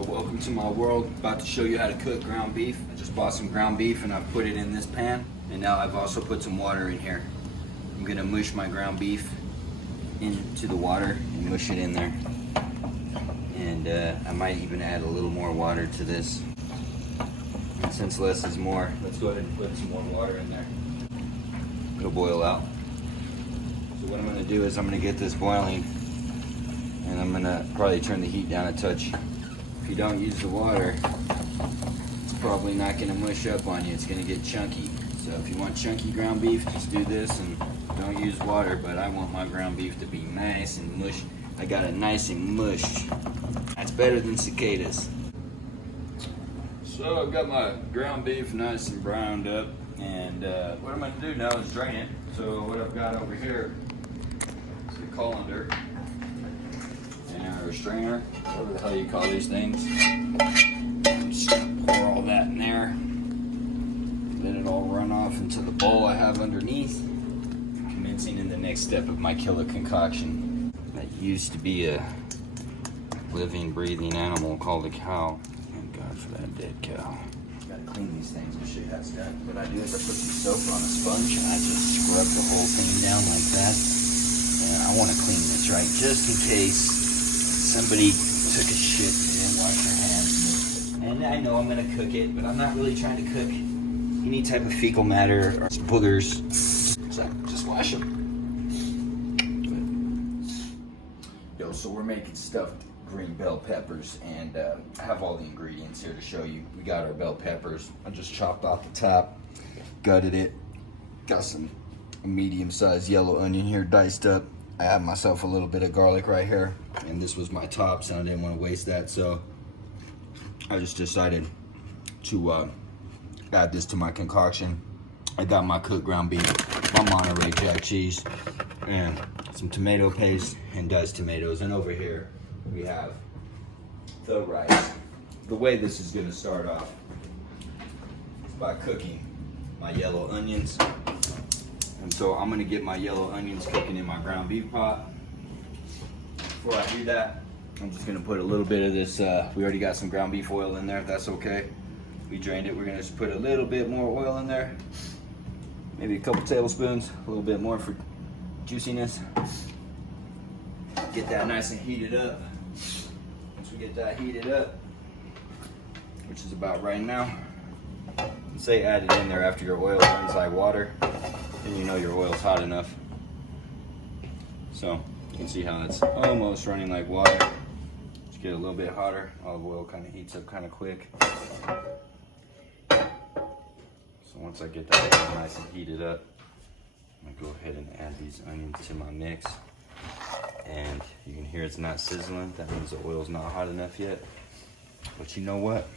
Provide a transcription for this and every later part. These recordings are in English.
So welcome to my world. About to show you how to cook ground beef. I just bought some ground beef and I put it in this pan, and now I've also put some water in here. I'm gonna mush my ground beef into the water and mush it in there. And I might even add a little more water to this. And since less is more, let's go ahead and put some more water in there. It'll boil out. So what I'm gonna do is I'm gonna get this boiling, and I'm gonna probably turn the heat down a touch. If you don't use the water, it's probably not gonna mush up on you. It's gonna get chunky. So if you want chunky ground beef, just do this and don't use water, but I want my ground beef to be nice and mush. I got it nice and mushed. That's better than cicadas. So I've got my ground beef nice and browned up, and what I'm gonna do now is drain it. So what I've got over here is a colander and a strainer, whatever the hell you call these things. I'm just gonna pour all that in there. Let it all run off into the bowl I have underneath. Commencing in the next step of my killer concoction. That used to be a living, breathing animal called a cow. Thank God for that dead cow. Gotta clean these things and shit that's done. What I do is I put some soap on a sponge and I just scrub the whole thing down like that. And I want to clean this, right? Just in case somebody took a shit and didn't wash their hands. And I know I'm gonna cook it, but I'm not really trying to cook any type of fecal matter or boogers. So just wash them. Yo, so we're making stuffed green bell peppers, and I have all the ingredients here to show you. We got our bell peppers. I just chopped off the top, gutted it, got some medium-sized yellow onion here diced up. I have myself a little bit of garlic right here, and this was my tops, and I didn't want to waste that, so I just decided to add this to my concoction. I got my cooked ground beef, my Monterey Jack cheese, and some tomato paste and diced tomatoes. And over here we have the rice. The way this is going to start off is by cooking my yellow onions. And so I'm going to get my yellow onions cooking in my ground beef pot. Before I do that, I'm just going to put a little bit of this, we already got some ground beef oil in there, if that's okay. We drained it. We're going to just put a little bit more oil in there. Maybe a couple tablespoons, a little bit more for juiciness. Get that nice and heated up. Once we get that heated up, which is about right now, say add it in there after your oil runs like water, and you know your oil's hot enough. So you can see how it's almost running like water. Just get a little bit hotter. Olive oil kind of heats up kind of quick. So once I get that oil nice and heated up, I'm gonna go ahead and add these onions to my mix. And you can hear it's not sizzling. That means the oil's not hot enough yet. But you know what?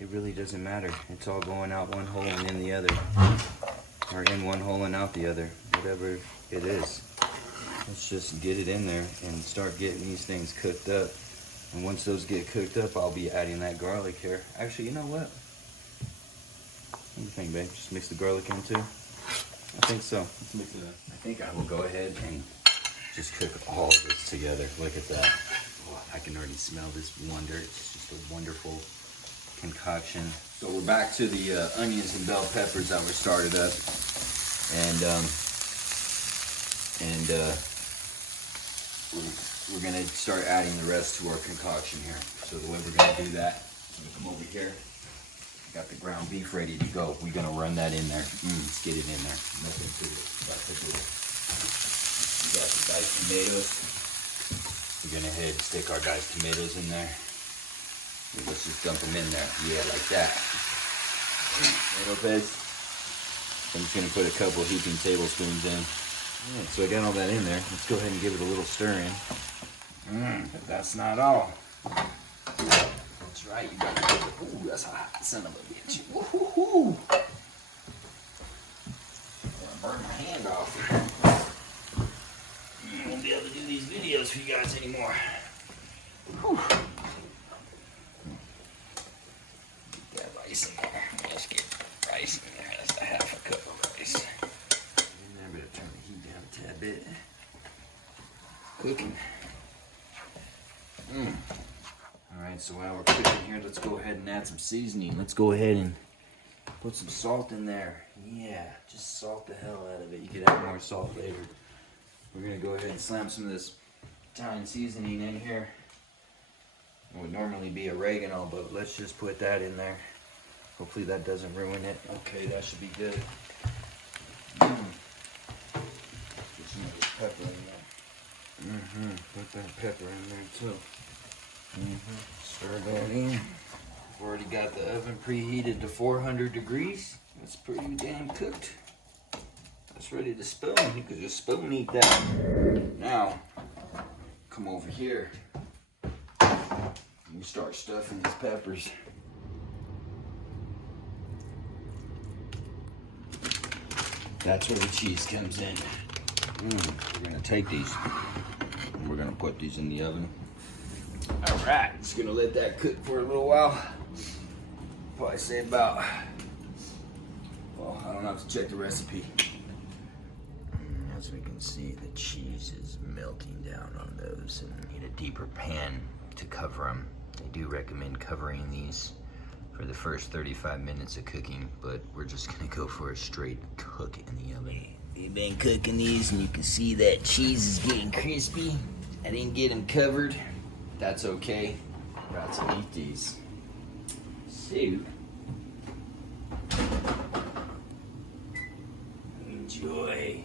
It really doesn't matter. It's all going out one hole and in the other. Or in one hole and out the other. Whatever it is. Let's just get it in there and start getting these things cooked up. And once those get cooked up, I'll be adding that garlic here. Actually, you know what? What do you think, babe? Just mix the garlic in too? I think so. Let's mix it up. I think I will go ahead and just cook all of this together. Look at that. Oh, I can already smell this wonder. It's just a wonderful concoction. So we're back to the onions and bell peppers that were started up. We're gonna start adding the rest to our concoction here. So the way we're gonna do that, I'm gonna come over here. Got the ground beef ready to go. We're gonna run that in there. Let's get it in there. Nothing to it. We got the diced tomatoes. We're gonna head stick our diced tomatoes in there. Let's just dump them in there. Yeah, like that. Tomato paste. I'm just gonna put a couple heaping tablespoons in. Alright, so I got all that in there. Let's go ahead and give it a little stir in. But that's not all. That's right, you got to, ooh, that's hot, son of a bitch. Woo-hoo-hoo. I burned my hand off. I won't be able to do these videos for you guys anymore. Whew. Get that rice in there. Let's get rice in there. That's a half a cup of rice. And then I'm going to turn the heat down a tad bit. Cooking. Alright, so while we're cooking here, let's go ahead and add some seasoning. Let's go ahead and put some salt in there. Yeah, just salt the hell out of it. You could add more salt later. We're gonna go ahead and slam some of this Italian seasoning in here. It would normally be oregano, but let's just put that in there. Hopefully that doesn't ruin it. Okay, that should be good. Put some of this pepper in there. Put that pepper in there too. Stir that in. We've already got the oven preheated to 400 degrees. It's pretty damn cooked. It's ready to spoon. You could just spoon eat that. Now, come over here. You start stuffing these peppers. That's where the cheese comes in. We're gonna take these and we're gonna put these in the oven. All right, just gonna let that cook for a little while. Probably say about, well, I don't have to check the recipe. As we can see, the cheese is melting down on those, and you need a deeper pan to cover them. They do recommend covering these for the first 35 minutes of cooking, but we're just gonna go for a straight cook in the oven. We've been cooking these and you can see that cheese is getting crispy. I didn't get them covered. That's okay. We're about to eat these. So, enjoy.